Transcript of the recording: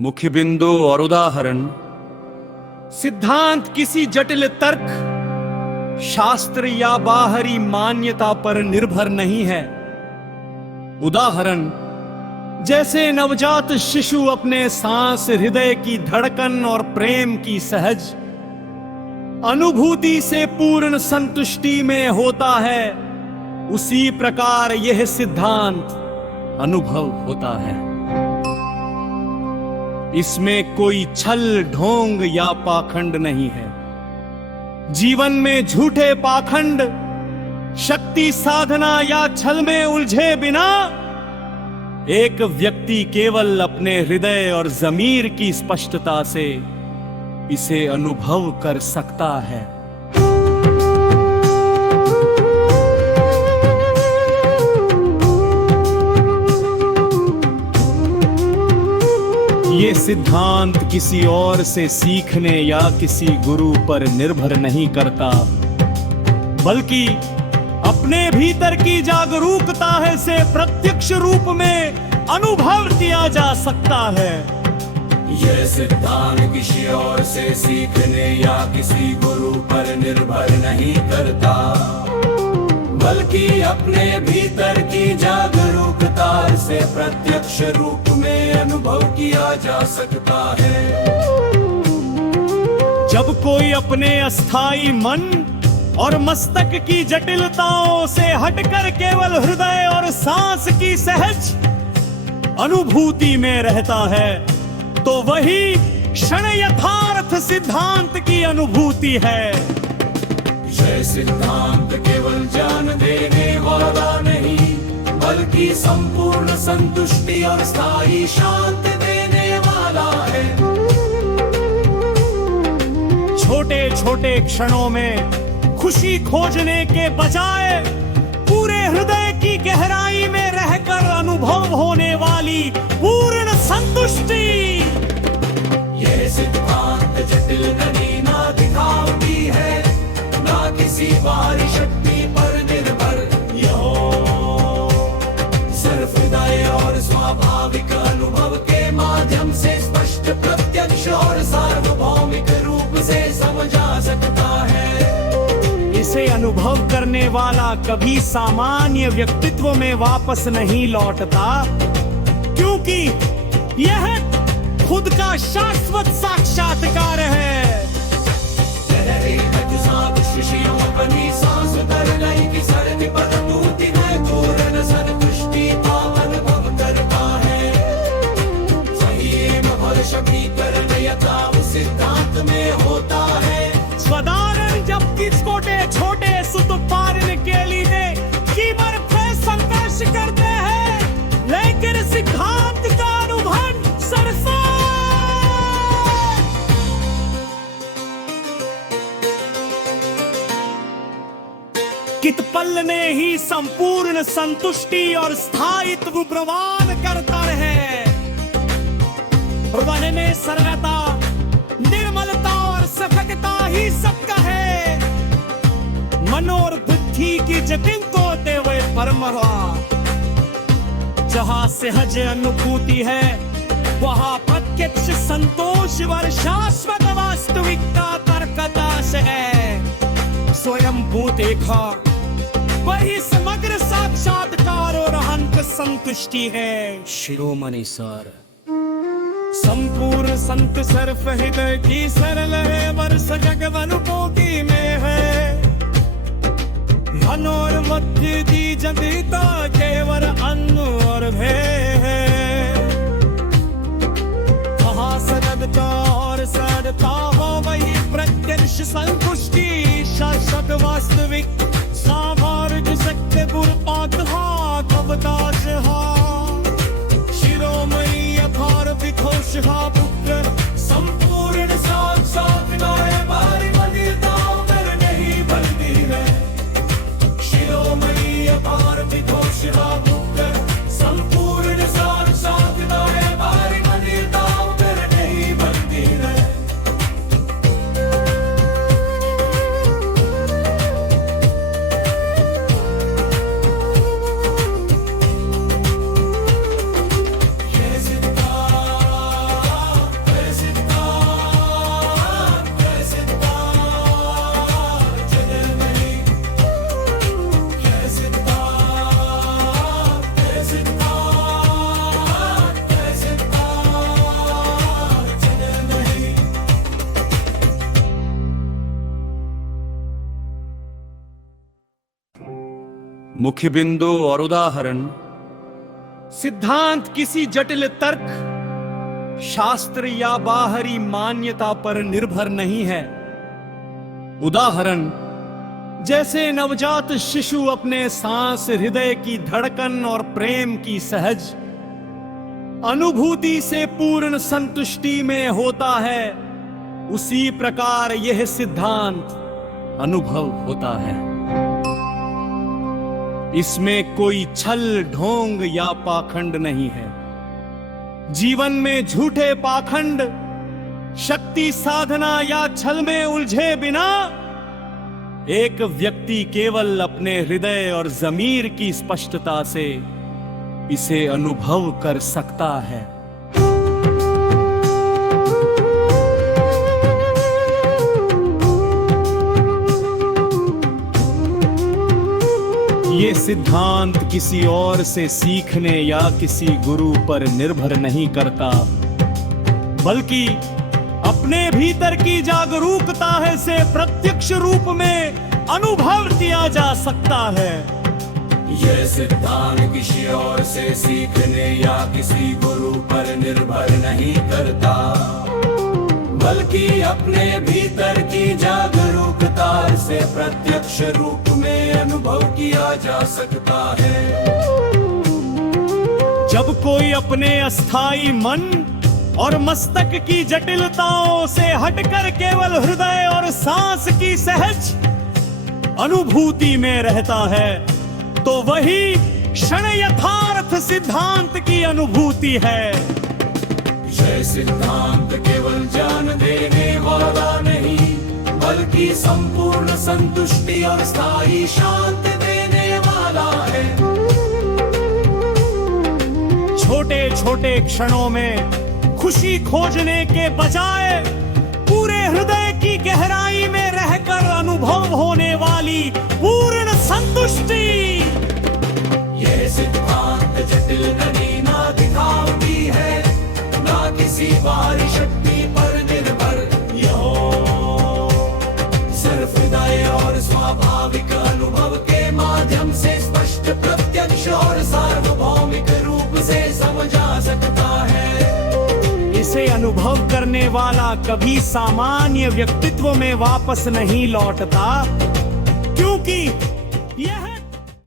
मुख्य बिंदु और उदाहरण। सिद्धांत किसी जटिल तर्क, शास्त्र या बाहरी मान्यता पर निर्भर नहीं है। उदाहरण, जैसे नवजात शिशु अपने सांस, हृदय की धड़कन और प्रेम की सहज अनुभूति से पूर्ण संतुष्टि में होता है, उसी प्रकार यह सिद्धांत अनुभव होता है। इसमें कोई छल, ढोंग या पाखंड नहीं है। जीवन में झूठे पाखंड, शक्ति साधना या छल में उलझे बिना एक व्यक्ति केवल अपने हृदय और जमीर की स्पष्टता से इसे अनुभव कर सकता है। ये सिद्धांत किसी और से सीखने या किसी गुरु पर निर्भर नहीं करता, बल्कि अपने भीतर की जागरूकता है से प्रत्यक्ष रूप में अनुभव किया जा सकता है। यह सिद्धांत किसी और से सीखने या किसी गुरु पर निर्भर नहीं करता, बल्कि अपने भीतर की जागरूकता से प्रत्यक्ष रूप में अनुभव किया जा सकता है। जब कोई अपने अस्थाई मन और मस्तक की जटिलताओं से हटकर केवल हृदय और सांस की सहज अनुभूति में रहता है, तो वही क्षण यथार्थ सिद्धांत की अनुभूति है। यह सिद्धांत केवल ज्ञान देने वाला नहीं, बल्कि संपूर्ण संतुष्टि और स्थायी शांति देने वाला है। छोटे छोटे क्षणों में खुशी खोजने के बजाय पूरे हृदय की गहराई में रहकर अनुभव होने वाली पूर्ण संतुष्टि। यह सिद्धांत जटिल नहीं, ना दिखावटी है, ना किसी बाहरी शक्ति पर निर्भर। सिर्फ हृदय और स्वाभाविक अनुभव के माध्यम से स्पष्ट, प्रत्यक्ष और सार्वभौमिक रूप से समझा सकता है। इसे अनुभव करने वाला कभी सामान्य व्यक्तित्व में वापस नहीं लौटता, क्योंकि यह खुद का शाश्वत साक्षात्कार है। अपनी सांस तर नहीं कि सर्दी पर टूटी है, दूर न संतुष्टि का अनुभव करता है। सही में शक्ति करता उस सिद्धांत में होता है। स्वदारण जबकि छोटे छोटे सुत पारण के लिए कीमर पे संघर्ष करते हैं, लेकिन सिद्धांत का अनुभव सरसा कित पल ने ही संपूर्ण संतुष्टि और स्थायित्व प्रदान करता है। हृदय में सरलता, निर्मलता और सफलता ही सबका है। मनो और बुद्धि की जटिल को होते हुए परमवा, जहां सहज अनुभूति है, वहां प्रत्यक्ष संतोष व शाश्वत वास्तविकता तर्कदास है। स्वयं भू देखा वही समग्र साक्षात्कार और अनंत संतुष्टि है। शिरोमणि सर संपूर्ण संत सर्व हृदय की सरल है, वर्ष जग अनुभूति में है। मनोर मध्य दी जदिता केवल अन्न और भय है। कहाँ सरलता और सरलता हो वही प्रत्यक्ष संतुष्टि, शाश्वत वास्तविक सामार्ग सत्य गुरपात हाथ अवदास हा। शिरोमणि अपार विघोष हा पुत्र, संपूर्ण साक्षात गाय बारी मंदिरताओं पर नहीं बनती है। शिरोमणि अपार विघोष हा पुत्र, संपूर्ण साक्षात मुखबिंदु और उदाहरण। सिद्धांत किसी जटिल तर्क, शास्त्र या बाहरी मान्यता पर निर्भर नहीं है। उदाहरण, जैसे नवजात शिशु अपने सांस, हृदय की धड़कन और प्रेम की सहज अनुभूति से पूर्ण संतुष्टि में होता है, उसी प्रकार यह सिद्धांत अनुभव होता है। इसमें कोई छल, ढोंग या पाखंड नहीं है। जीवन में झूठे पाखंड, शक्ति साधना या छल में उलझे बिना एक व्यक्ति केवल अपने हृदय और जमीर की स्पष्टता से इसे अनुभव कर सकता है। ये सिद्धांत किसी और से सीखने या किसी गुरु पर निर्भर नहीं करता, बल्कि अपने भीतर की जागरूकता है से प्रत्यक्ष रूप में अनुभव किया जा सकता है। यह सिद्धांत किसी और से सीखने या किसी गुरु पर निर्भर नहीं करता, बल्कि अपने भीतर की जागरूकता से प्रत्यक्ष रूप में अनुभव किया जा सकता है। जब कोई अपने अस्थाई मन और मस्तक की जटिलताओं से हटकर केवल हृदय और सांस की सहज अनुभूति में रहता है, तो वही क्षण यथार्थ सिद्धांत की अनुभूति है। यह सिद्धांत केवल ज्ञान देने वाला नहीं, बल्कि संपूर्ण संतुष्टि और स्थायी शांति देने वाला है। छोटे छोटे क्षणों में खुशी खोजने के बजाय पूरे हृदय की गहराई में रहकर अनुभव होने वाली पूर्ण संतुष्टि। यह सिद्धांत जटिल नहीं ना दिखावटी है, ना किसी बाहरी शक्ति पर निर्भर। सिर्फ हृदय और स्वाभाविक अनुभव के माध्यम से स्पष्ट, प्रत्यक्ष और सार्वभौमिक रूप से समझा सकता है। इसे अनुभव करने वाला कभी सामान्य व्यक्तित्व में वापस नहीं लौटता, क्योंकि यह